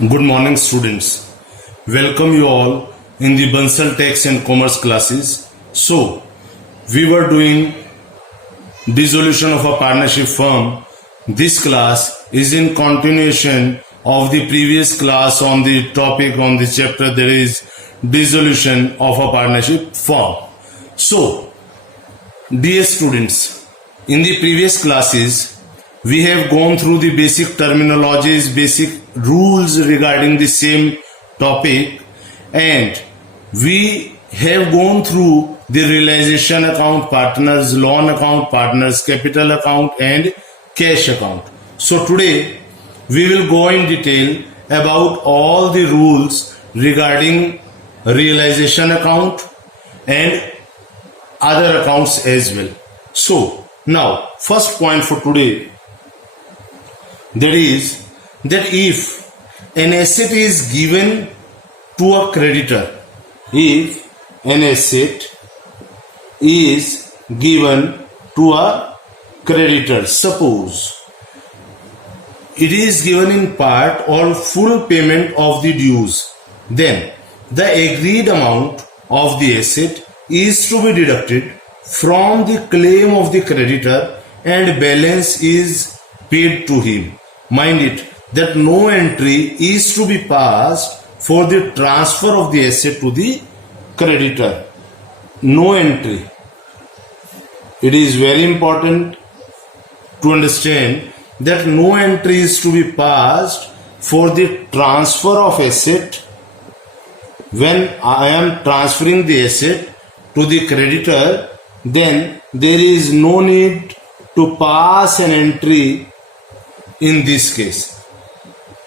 Good morning, students. Welcome you all in the Bansal Tax and Commerce classes. So, we were doing dissolution of a partnership firm. This class is in continuation of the previous class on the topic on the chapter that is dissolution of a partnership firm. So, dear students, in the previous classes, we have gone through the basic terminologies, basic rules regarding the same topic, and we have gone through the realization account partners, loan account partners, capital account and cash account. So today we will go in detail about all the rules regarding realization account and other accounts as well. So now first point for today, that is that if an asset is given to a creditor, if an asset is given to a creditor, suppose it is given in part or full payment of the dues, then the agreed amount of the asset is to be deducted from the claim of the creditor and balance is paid to him. Mind it that no entry is to be passed for the transfer of the asset to the creditor. No entry. It is very important to understand that no entry is to be passed for the transfer of asset. When I am transferring the asset to the creditor, then there is no need to pass an entry in this case.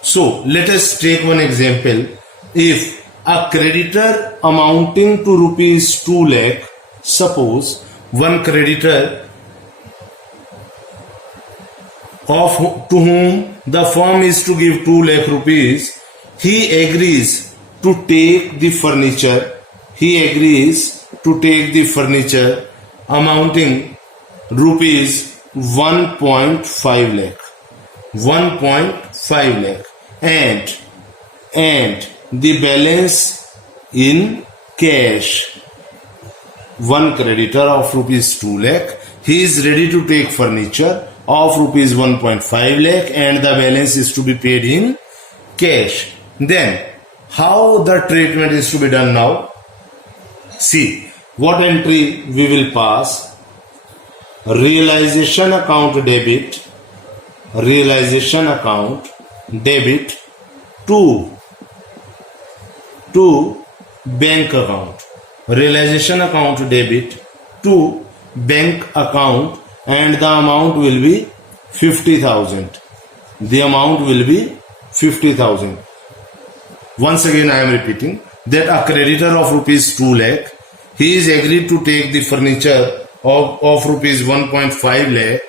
So let us take one example. If a creditor amounting to rupees 2 lakh, suppose one creditor to whom the firm is to give 2 lakh rupees, he agrees to take the furniture. He agrees to take the furniture amounting rupees 1.5 lakh. 1.5 lakh and the balance in cash. One creditor of rupees 2 lakh, he is ready to take furniture of rupees 1.5 lakh and the balance is to be paid in cash. Then how the treatment is to be done now? See what entry we will pass. Realization account debit. Realization account debit to bank account. Realization account debit to bank account and the amount will be 50,000. The amount will be 50,000. Once again I am repeating that a creditor of rupees 2 lakh, he is agreed to take the furniture of rupees 1.5 lakh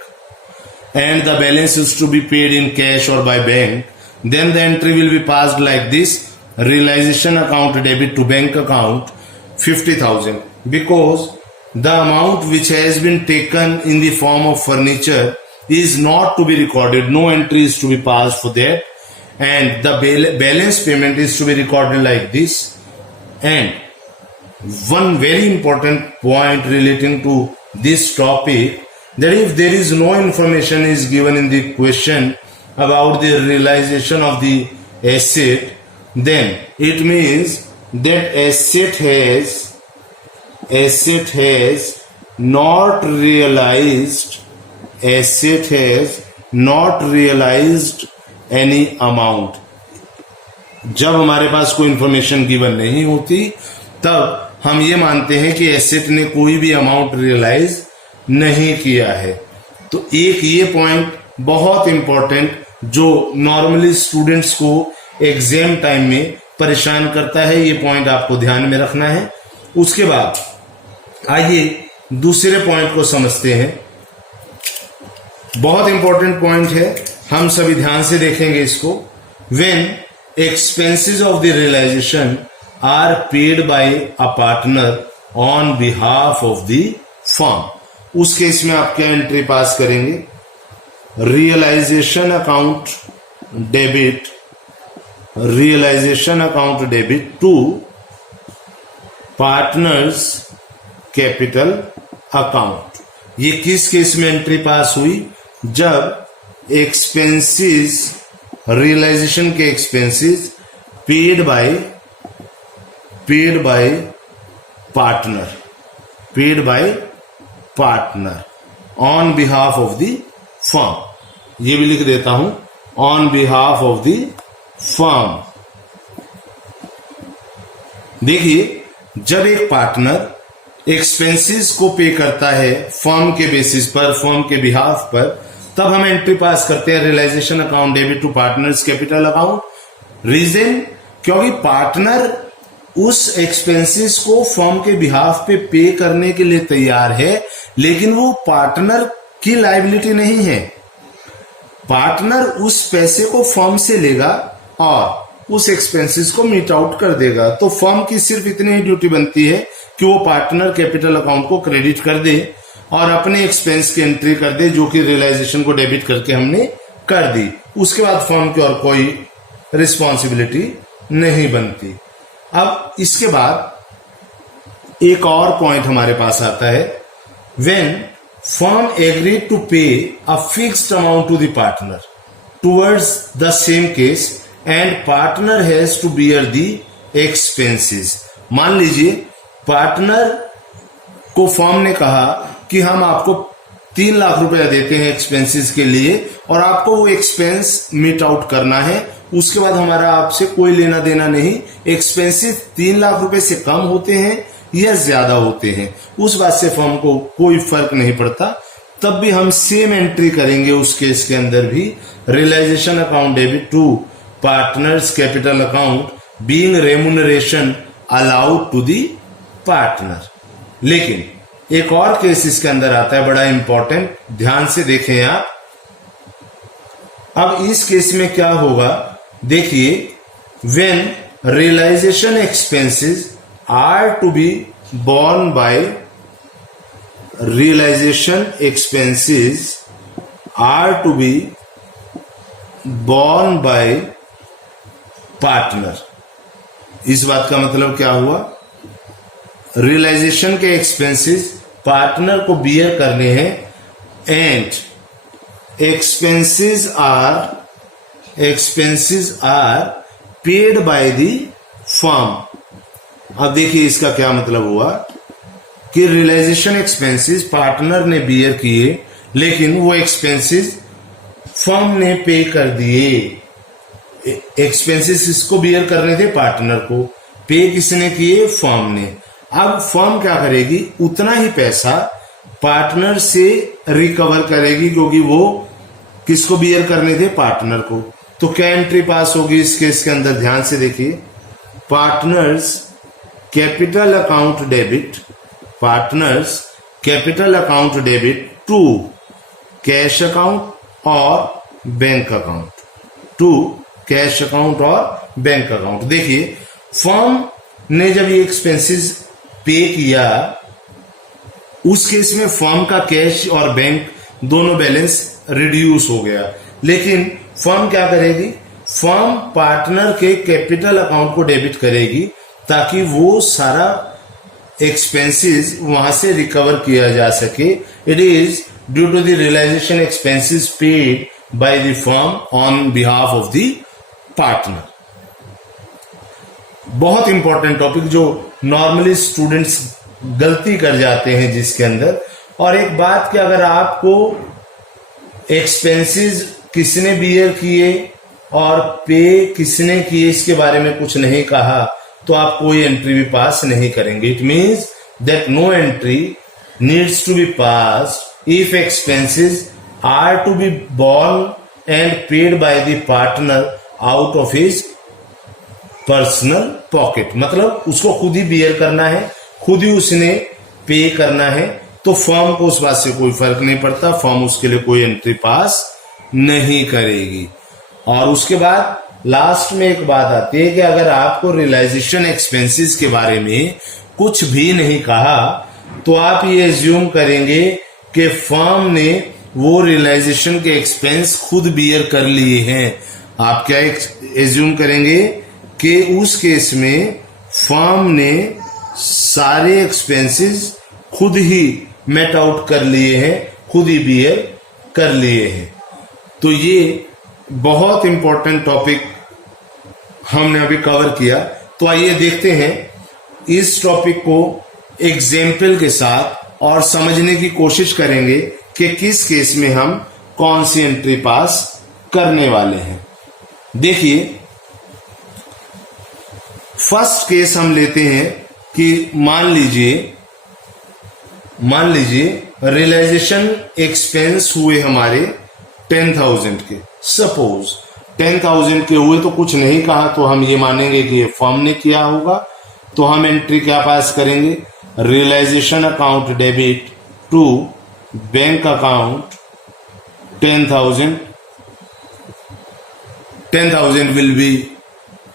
and the balance is to be paid in cash or by bank. Then the entry will be passed like this: realization account debit to bank account 50,000, because the amount which has been taken in the form of furniture is not to be recorded. No entry is to be passed for that, and the balance payment is to be recorded like this. And one very important point relating to this topic, that if there is no information is given in the question about the realization of the asset, then it means that asset has not realized any amount. जब हमारे पास कोई information given नहीं होती तब हम ये मानते हैं कि एसेट ने कोई भी अमाउंट रियलाइज नहीं किया है. तो एक ये पॉइंट बहुत इंपॉर्टेंट जो नॉर्मली स्टूडेंट्स को एग्जाम टाइम में परेशान करता है, ये पॉइंट आपको ध्यान में रखना है. उसके बाद आइए दूसरे पॉइंट को समझते हैं. बहुत इंपॉर्टेंट पॉइंट है, हम सभी ध्यान से देखेंगे इसको. When expenses of the realization are paid by a partner on behalf of the firm, उस केस में आप क्या एंट्री पास करेंगे? realization account debit realization account debit to partners capital account. ये किस केस में एंट्री पास हुई? जब एक्सपेंसेस, रियलाइजेशन के expenses paid by partner on behalf of the firm. ये भी लिख देता हूं, on behalf of the firm. देखिए, जब एक पार्टनर एक्सपेंसेस को पे करता है फर्म के बेसिस पर, फर्म के बिहाफ पर, तब हम एंट्री पास करते हैं realization account debit to partners capital account. Reason, क्योंकि पार्टनर उस एक्सपेंसेस को फर्म के बिहाफ पे पे करने के लिए तैयार है, लेकिन वो पार्टनर की लायबिलिटी नहीं है। पार्टनर उस पैसे को फर्म से लेगा और उस एक्सपेंसेस को मीट आउट कर देगा। तो फर्म की सिर्फ इतनी ही ड्यूटी बनती है कि वो पार्टनर कैपिटल अकाउंट को क्रेडिट कर दे और अपने एक्सपेंस की एंट्री कर दे, जो कि रियलाइजेशन को डेबिट करके हमने कर दी। उसके बाद फर्म की और कोई रिस्पॉन्सिबिलिटी नहीं बनती। अब इसके बाद एक और पॉइंट हमारे पास आता है, when firm agreed to pay a fixed amount to the partner towards the same case and partner has to bear the expenses. मान लीजिए पार्टनर को फर्म ने कहा कि हम आपको 3 लाख रुपया देते हैं एक्सपेंसेस के लिए और आपको वो एक्सपेंस मीट आउट करना है, उसके बाद हमारा आपसे कोई लेना देना नहीं। एक्सपेंसेस 3 लाख रुपए से कम होते हैं या ज्यादा होते हैं, उस बात से फर्म को कोई फर्क नहीं पड़ता। तब भी हम सेम एंट्री करेंगे उस केस के अंदर भी, realization account debit to partners capital account being remuneration allowed to the partner. लेकिन एक और केस इसके अंदर आता है, बड़ा इंपॉर्टेंट, ध्यान से देखें आप। अब इस केस में क्या होगा, देखिए, when realization expenses are to be borne by realization expenses are to be borne by partner। इस बात का मतलब क्या हुआ, रियलाइजेशन के एक्सपेंसेस पार्टनर को बियर करने हैं and expenses are paid by the firm. अब देखिए इसका क्या मतलब हुआ कि रियलाइजेशन एक्सपेंसेस पार्टनर ने बियर किए, लेकिन वो एक्सपेंसेस फर्म ने पे कर दिए। एक्सपेंसेस इसको बियर करने थे पार्टनर को, पे किसने किए, फर्म ने। अब फर्म क्या करेगी, उतना ही पैसा पार्टनर से रिकवर करेगी, क्योंकि वो किसको बियर करने थे, पार्टनर को। तो क्या एंट्री पास होगी इस केस के अंदर, ध्यान से देखिए, partners capital account debit, partners capital account debit to cash account और bank account, to cash account और बैंक अकाउंट। देखिए फर्म ने जब ये एक्सपेंसेस पे किया, उस केस में फर्म का कैश और बैंक दोनों बैलेंस रिड्यूस हो गया, लेकिन फर्म क्या करेगी, फर्म पार्टनर के कैपिटल अकाउंट को डेबिट करेगी ताकि वो सारा एक्सपेंसेस वहां से रिकवर किया जा सके। It is due to the realization expenses paid by the firm on behalf of the partner. बहुत इंपॉर्टेंट टॉपिक जो नॉर्मली स्टूडेंट्स गलती कर जाते हैं जिसके अंदर। और एक बात कि अगर आपको एक्सपेंसेस किसने बियर किए और पे किसने किए इसके बारे में कुछ नहीं कहा तो आप कोई एंट्री भी पास नहीं करेंगे। It means that no entry needs to be passed if expenses are to be borne and paid by the partner out of his personal pocket. मतलब उसको खुद ही बियर करना है, खुद ही उसने पे करना है, तो फर्म को उस बात से कोई फर्क नहीं पड़ता, फर्म उसके लिए कोई एंट्री पास नहीं करेगी। और उसके बाद लास्ट में एक बात आती है कि अगर आपको रियलाइजेशन एक्सपेंसेस के बारे में कुछ भी नहीं कहा तो आप ये एज्यूम करेंगे कि फर्म ने वो रियलाइजेशन के एक्सपेंस खुद बियर कर लिए हैं। आप क्या एज्यूम करेंगे कि उस केस में फर्म ने सारे एक्सपेंसेस खुद ही मेट आउट कर लिए हैं, खुद ही बियर कर लिए हैं। तो ये बहुत इंपॉर्टेंट टॉपिक हमने अभी कवर किया। तो आइए देखते हैं इस टॉपिक को एग्जाम्पल के साथ और समझने की कोशिश करेंगे कि किस केस में हम कौन सी एंट्री पास करने वाले हैं। देखिए, फर्स्ट केस हम लेते हैं कि मान लीजिए रियलाइजेशन एक्सपेंस हुए हमारे 10,000 के। सपोज 10,000 के हुए तो कुछ नहीं कहा, तो हम ये मानेंगे कि ये फर्म ने किया होगा। तो हम एंट्री क्या पास करेंगे, realization account debit to bank account 10,000 will be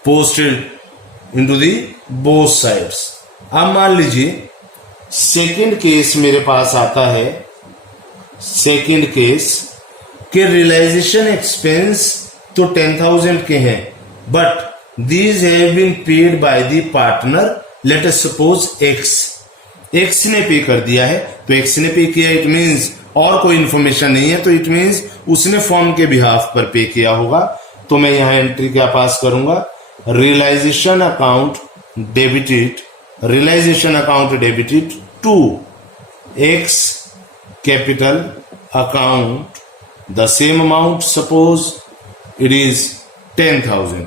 posted into the both sides. अब मान लीजिए सेकंड केस मेरे पास आता है, सेकंड केस के रियलाइजेशन एक्सपेंस तो 10,000 के हैं, but these have been paid by the partner, let us suppose X ने पे कर दिया है। तो एक्स ने पे किया, इट मीन्स और कोई इंफॉर्मेशन नहीं है, तो इट मीन्स उसने फर्म के बिहाफ पर पे किया होगा। तो मैं यहां एंट्री क्या पास करूंगा, realization account debited to X capital account the same amount, suppose it is 10,000।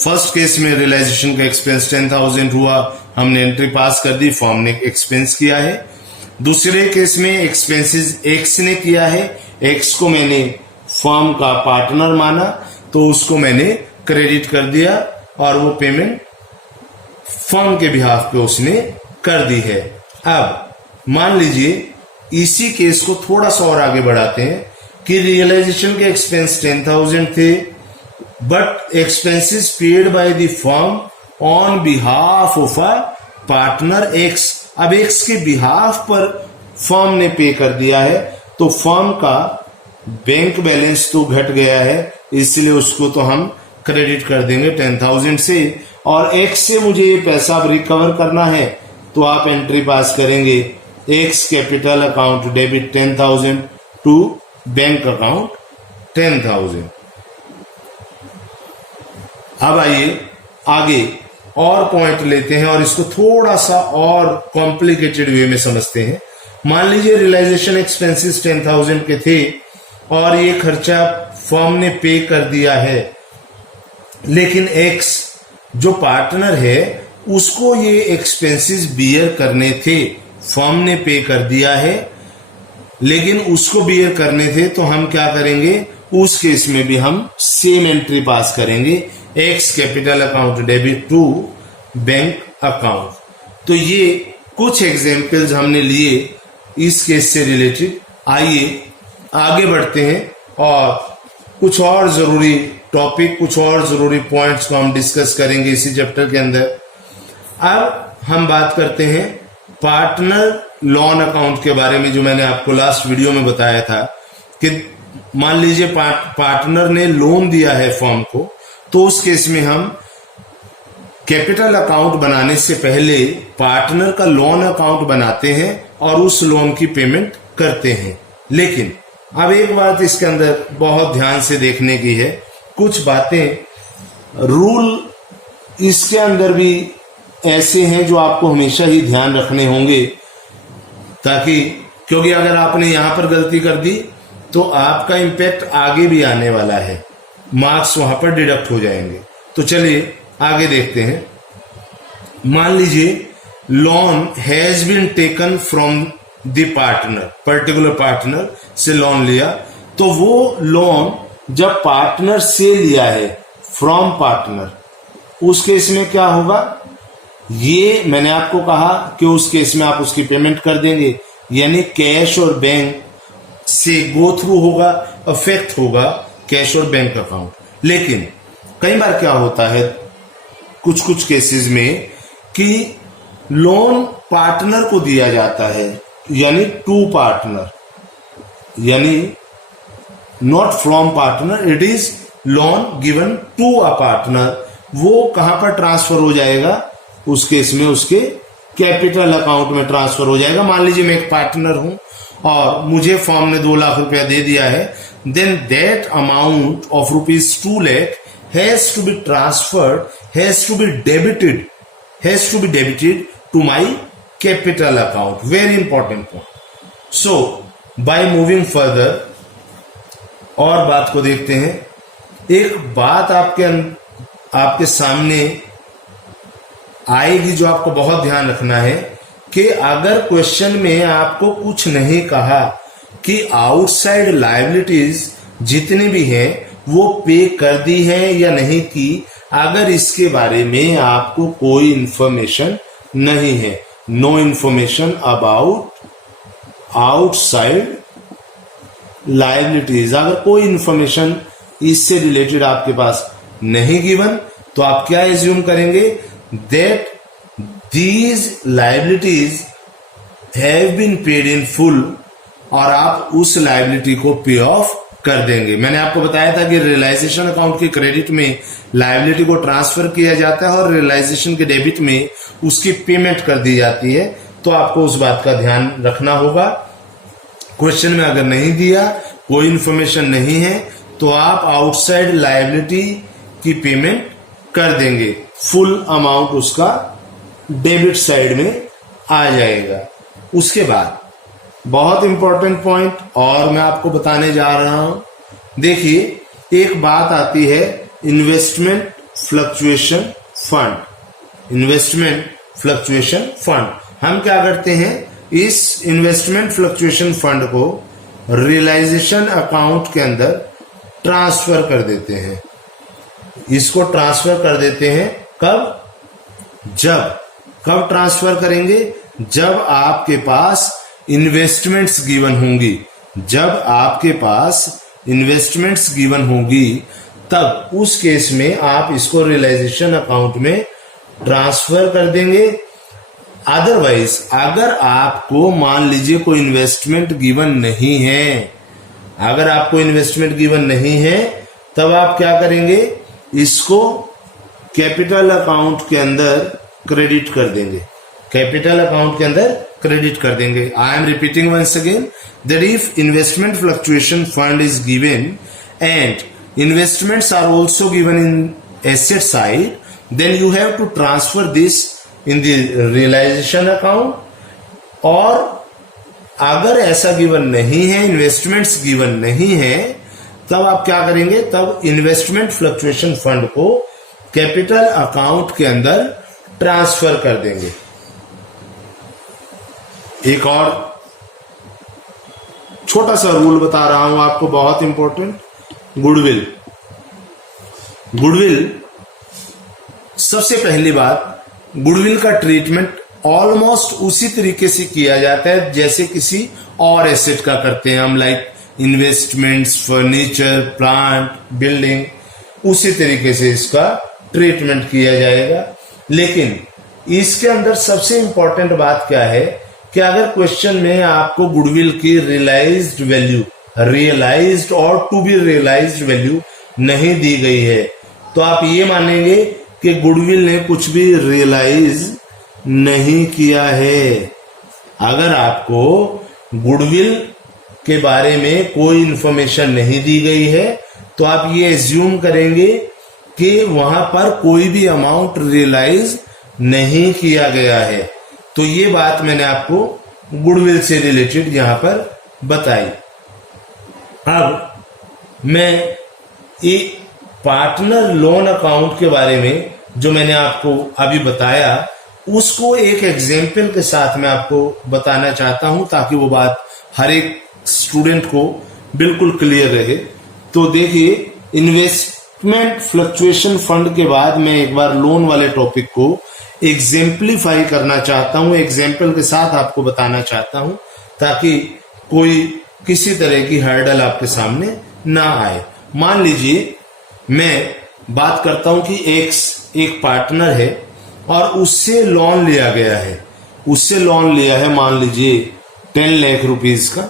First case में रियलाइजेशन का एक्सपेंस 10,000 हुआ, हमने एंट्री पास कर दी, फर्म ने एक्सपेंस किया है। दूसरे केस में एक्सपेंसेस एक्स ने किया है, एक्स को मैंने फर्म का पार्टनर माना, तो उसको मैंने क्रेडिट कर दिया और वो पेमेंट फर्म के बिहाफ पे उसने कर दी है। अब मान लीजिए इसी केस को थोड़ा सा और आगे बढ़ाते हैं कि रियलाइजेशन के एक्सपेंस 10,000 थे, but expenses paid by the firm on behalf of a partner x. अब एक्स के बिहाफ पर फर्म ने पे कर दिया है, तो फर्म का बैंक बैलेंस तो घट गया है, इसलिए उसको तो हम क्रेडिट कर देंगे 10,000 से, और एक्स से मुझे ये पैसा अब रिकवर करना है, तो आप एंट्री पास करेंगे X capital account debit 10,000 to bank account 10,000। अब आइए आगे और पॉइंट लेते हैं और इसको थोड़ा सा और कॉम्प्लिकेटेड वे में समझते हैं। मान लीजिए रियलाइजेशन एक्सपेंसेस 10,000 के थे और ये खर्चा फर्म ने पे कर दिया है, लेकिन एक्स जो पार्टनर है उसको ये एक्सपेंसेस बियर करने थे। फर्म ने पे कर दिया है लेकिन उसको बियर करने थे, तो हम क्या करेंगे, उस केस में भी हम सेम एंट्री पास करेंगे, X capital account debit to bank account. तो ये कुछ एग्जाम्पल्स हमने लिए इस केस से रिलेटेड। आइए आगे बढ़ते हैं और कुछ और जरूरी टॉपिक, कुछ और जरूरी पॉइंट्स को हम डिस्कस करेंगे इसी चैप्टर के अंदर। अब हम बात करते हैं पार्टनर लोन अकाउंट के बारे में, जो मैंने आपको लास्ट वीडियो में बताया था कि मान लीजिए पार्टनर ने लोन दिया है फर्म को, तो उस केस में हम कैपिटल अकाउंट बनाने से पहले पार्टनर का लोन अकाउंट बनाते हैं और उस लोन की पेमेंट करते हैं। लेकिन अब एक बात इसके अंदर बहुत ध्यान से देखने की है, कुछ बातें रूल इसके अंदर भी ऐसे हैं जो आपको हमेशा ही ध्यान रखने होंगे, ताकि क्योंकि अगर आपने यहां पर गलती कर दी तो आपका इंपैक्ट आगे भी आने वाला है, मार्क्स वहां पर डिडक्ट हो जाएंगे। तो चलिए आगे देखते हैं। मान लीजिए loan has been taken from the partner, particular partner से लोन लिया, तो वो लोन जब पार्टनर से लिया है फ्रॉम पार्टनर, उस केस में क्या होगा, ये मैंने आपको कहा कि उस केस में आप उसकी पेमेंट कर देंगे, यानी कैश और बैंक से गो थ्रू होगा, अफेक्ट होगा कैश और बैंक अकाउंट। लेकिन कई बार क्या होता है कुछ कुछ केसेस में कि लोन पार्टनर को दिया जाता है, यानी टू पार्टनर, यानी not from partner, it is loan given to a partner, वो कहां पर ट्रांसफर हो जाएगा, उस केस में उसके कैपिटल अकाउंट में ट्रांसफर हो जाएगा। मान लीजिए मैं एक पार्टनर हूं और मुझे फर्म ने 2 लाख रुपया दे दिया है, then that amount of ₹2 lakh has to be transferred, has to be debited to my capital account. Very important point. So by moving further और बात को देखते हैं। एक बात आपके सामने आएगी जो आपको बहुत ध्यान रखना है कि अगर क्वेश्चन में आपको कुछ नहीं कहा कि आउटसाइड लायबिलिटीज जितनी भी हैं वो पे कर दी है या नहीं की, अगर इसके बारे में आपको कोई इंफॉर्मेशन नहीं है, no information about outside liabilities, अगर कोई इंफॉर्मेशन इससे रिलेटेड आपके पास नहीं गिवन, तो आप क्या एज्यूम करेंगे, that these liabilities have been paid in full, और आप उस लायबिलिटी को पे ऑफ कर देंगे। मैंने आपको बताया था कि रियलाइजेशन अकाउंट के क्रेडिट में लायबिलिटी को ट्रांसफर किया जाता है और रियलाइजेशन के डेबिट में उसकी पेमेंट कर दी जाती है, तो आपको उस बात का ध्यान रखना होगा। क्वेश्चन में अगर नहीं दिया, कोई इंफॉर्मेशन नहीं है, तो आप आउटसाइड लायबिलिटी की पेमेंट कर देंगे, फुल अमाउंट उसका डेबिट साइड में आ जाएगा। उसके बाद बहुत इंपॉर्टेंट पॉइंट और मैं आपको बताने जा रहा हूं। देखिए, एक बात आती है investment fluctuation fund. Investment fluctuation fund, हम क्या करते हैं, इस इन्वेस्टमेंट फ्लक्चुएशन फंड को रियलाइजेशन अकाउंट के अंदर ट्रांसफर कर देते हैं। इसको ट्रांसफर कर देते हैं कब ट्रांसफर करेंगे, जब आपके पास इन्वेस्टमेंट्स गिवन होंगी। जब आपके पास इन्वेस्टमेंट्स गिवन होगी, तब उस केस में आप इसको रियलाइजेशन अकाउंट में ट्रांसफर कर देंगे। अदरवाइज अगर आपको मान लीजिए कोई इन्वेस्टमेंट गिवन नहीं है, अगर आपको इन्वेस्टमेंट गिवन नहीं है, तब आप क्या करेंगे, इसको कैपिटल अकाउंट के अंदर क्रेडिट कर देंगे। कैपिटल अकाउंट के अंदर क्रेडिट कर देंगे। I am repeating once again that if investment fluctuation fund is given and investments are also given in asset side, then you have to transfer this in the realization account. और अगर ऐसा given नहीं है, investments given नहीं है, तब आप क्या करेंगे, तब इन्वेस्टमेंट फ्लक्चुएशन फंड को कैपिटल अकाउंट के अंदर ट्रांसफर कर देंगे। एक और छोटा सा रूल बता रहा हूं आपको, बहुत इंपॉर्टेंट। गुडविल सबसे पहली बात, गुडविल का ट्रीटमेंट ऑलमोस्ट उसी तरीके से किया जाता है जैसे किसी और एसेट का करते हैं हम, like investments, furniture, plant, building, उसी तरीके से इसका ट्रीटमेंट किया जाएगा। लेकिन इसके अंदर सबसे इंपॉर्टेंट बात क्या है कि अगर क्वेश्चन में आपको गुडविल की रियलाइज्ड वैल्यू, रियलाइज्ड और टू बी रियलाइज्ड वैल्यू नहीं दी गई है, तो आप ये मानेंगे कि गुडविल ने कुछ भी रियलाइज नहीं किया है। अगर आपको गुडविल के बारे में कोई इंफॉर्मेशन नहीं दी गई है, तो आप ये एज्यूम करेंगे कि वहां पर कोई भी अमाउंट रियलाइज नहीं किया गया है। तो ये बात मैंने आपको गुडविल से रिलेटेड यहां पर बताई। अब मैं एक पार्टनर लोन अकाउंट के बारे में जो मैंने आपको अभी बताया, उसको एक एग्जाम्पल के साथ मैं आपको बताना चाहता हूं, ताकि वो बात हर एक स्टूडेंट को बिल्कुल क्लियर रहे। तो देखिए, इन्वेस्टमेंट फ्लक्चुएशन फंड के बाद मैं एक बार लोन वाले टॉपिक को एग्जेम्पलीफाई करना चाहता हूं, एग्जाम्पल के साथ आपको बताना चाहता हूं, ताकि कोई किसी तरह की हर्डल आपके सामने ना आए। मान लीजिए मैं बात करता हूं कि एक पार्टनर है और उससे लोन लिया गया है, उससे लोन लिया है मान लीजिए 10 लाख रुपीस का,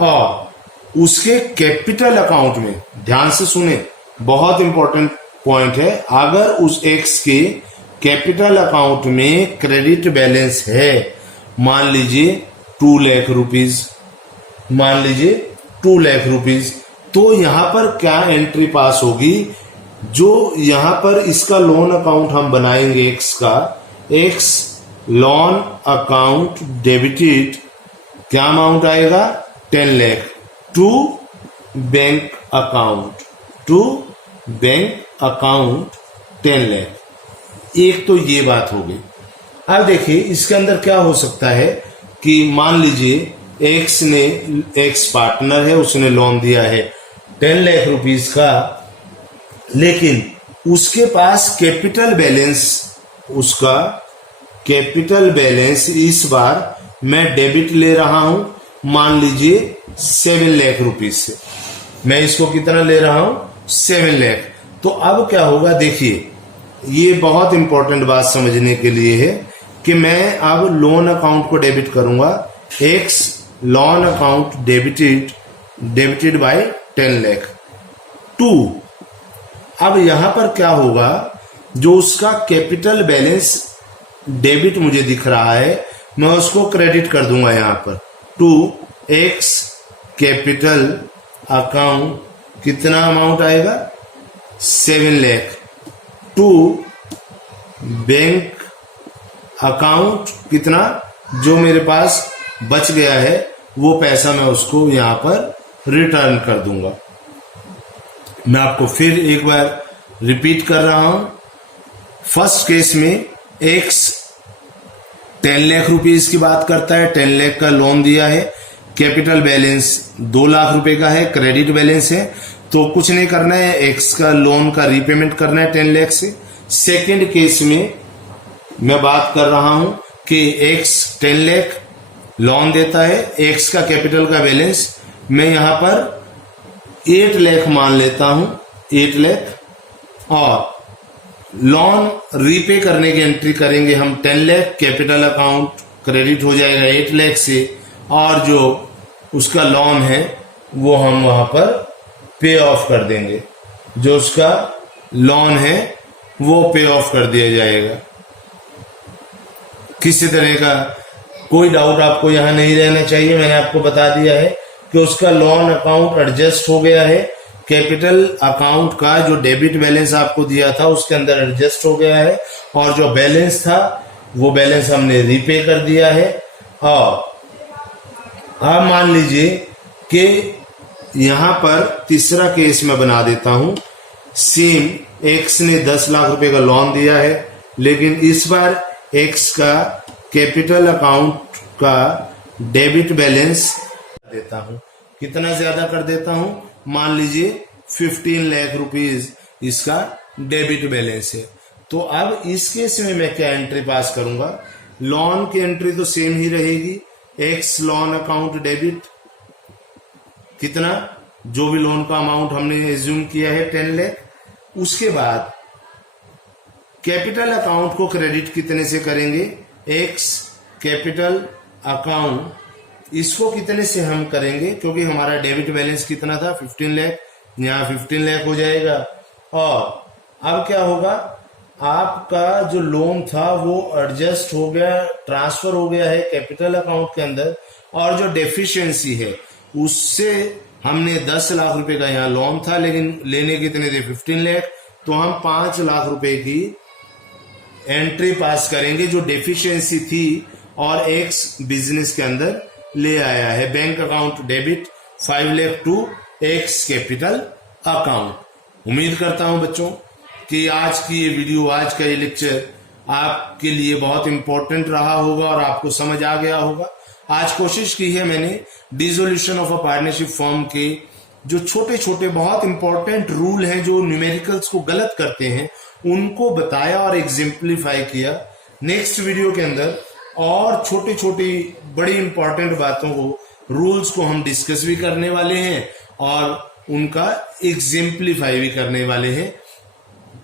और उसके कैपिटल अकाउंट में, ध्यान से सुने, बहुत इंपॉर्टेंट पॉइंट है, अगर उस एक्स के कैपिटल अकाउंट में क्रेडिट बैलेंस है, मान लीजिए 2 लाख रुपीज, मान लीजिए 2 लाख रुपीज, तो यहां पर क्या एंट्री पास होगी, जो यहां पर इसका लोन अकाउंट हम बनाएंगे एक्स का, एक्स लोन अकाउंट डेबिटेड, क्या अमाउंट आएगा 10 lakh to bank account, to bank account 10 lakh. एक तो ये बात हो गई। अब देखिए इसके अंदर क्या हो सकता है कि मान लीजिए एक्स पार्टनर है, उसने लोन दिया है 10 लाख रुपीस का, लेकिन उसके पास कैपिटल बैलेंस, उसका कैपिटल बैलेंस इस बार मैं डेबिट ले रहा हूं, मान लीजिए 7 लाख रुपीज से, मैं इसको कितना ले रहा हूं 7 लाख। तो अब क्या होगा, देखिए ये बहुत इंपॉर्टेंट बात समझने के लिए है कि मैं अब लोन अकाउंट को डेबिट करूंगा, X loan account debited by 10 lakh to, अब यहां पर क्या होगा, जो उसका कैपिटल बैलेंस डेबिट मुझे दिख रहा है, मैं उसको क्रेडिट कर दूंगा यहां पर, टू एक्स कैपिटल अकाउंट, कितना अमाउंट आएगा 7 लाख, टू बैंक अकाउंट, कितना जो मेरे पास बच गया है वो पैसा मैं उसको यहां पर रिटर्न कर दूंगा। मैं आपको फिर एक बार रिपीट कर रहा हूं, फर्स्ट केस में एक्स 10 लाख रुपीज की बात करता है, 10 लाख का लोन दिया है, कैपिटल बैलेंस 2 लाख रुपए का है, क्रेडिट बैलेंस है, तो कुछ नहीं करना है, एक्स का लोन का रीपेमेंट करना है 10 लाख से। सेकेंड केस में मैं बात कर रहा हूं कि एक्स 10 लाख लोन देता है, एक्स का कैपिटल का बैलेंस मैं यहां पर 8 लाख मान लेता हूं, 8 लाख, और लोन रीपे करने की एंट्री करेंगे हम 10 लाख, कैपिटल अकाउंट क्रेडिट हो जाएगा 8 लाख से, और जो उसका लोन है वो हम वहां पर पे ऑफ कर देंगे, जो उसका लोन है वो पे ऑफ कर दिया जाएगा। किसी तरह का कोई डाउट आपको यहां नहीं रहना चाहिए, मैंने आपको बता दिया है कि उसका लोन अकाउंट एडजस्ट हो गया है, कैपिटल अकाउंट का जो डेबिट बैलेंस आपको दिया था उसके अंदर एडजस्ट हो गया है, और जो बैलेंस था वो बैलेंस हमने रीपे कर दिया है। और अब मान लीजिए कि यहां पर तीसरा केस मैं बना देता हूं, सेम एक्स ने 10 लाख रुपए का लोन दिया है, लेकिन इस बार एक्स का कैपिटल अकाउंट का डेबिट बैलेंस देता हूं, कितना ज्यादा कर देता हूं, मान लीजिए 15 लाख रुपीज इसका डेबिट बैलेंस है। तो अब इस केस में मैं क्या एंट्री पास करूंगा, लोन की एंट्री तो सेम ही रहेगी, एक्स लोन अकाउंट डेबिट, कितना जो भी लोन का अमाउंट हमने एज्यूम किया है 10 लाख, उसके बाद कैपिटल अकाउंट को क्रेडिट कितने से करेंगे, एक्स कैपिटल अकाउंट, इसको कितने से हम करेंगे, क्योंकि हमारा डेबिट बैलेंस कितना था 15 लाख, यहाँ 15 लाख हो जाएगा। और अब क्या होगा, आपका जो लोन था वो एडजस्ट हो गया, ट्रांसफर हो गया है कैपिटल अकाउंट के अंदर, और जो डेफिशिएंसी है उससे हमने 10 लाख रुपए का यहाँ लोन था, लेकिन लेने कितने थे 15 लाख, तो हम 5 लाख रुपए की एंट्री पास करेंगे जो डेफिशिएंसी थी और एक्स बिजनेस के अंदर ले आया है। Bank account debit 5 lakh to X capital account. उम्मीद करता हूं बच्चों कि आज की ये वीडियो, आज का ये लेक्चर आपके लिए बहुत इंपॉर्टेंट रहा होगा और आपको समझ आ गया होगा। आज कोशिश की है मैंने dissolution of a partnership firm के जो छोटे छोटे बहुत इंपॉर्टेंट रूल हैं जो न्यूमेरिकल्स को गलत करते हैं उनको बताया और एग्जेम्पलीफाई किया। नेक्स्ट वीडियो के अंदर और छोटी छोटी बड़ी इंपॉर्टेंट बातों को, रूल्स को हम डिस्कस भी करने वाले हैं और उनका एग्जेम्पलीफाई भी करने वाले हैं।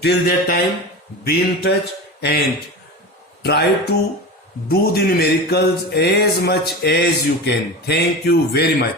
Till that time be in touch and try to do the numericals as much as you can. Thank you very much.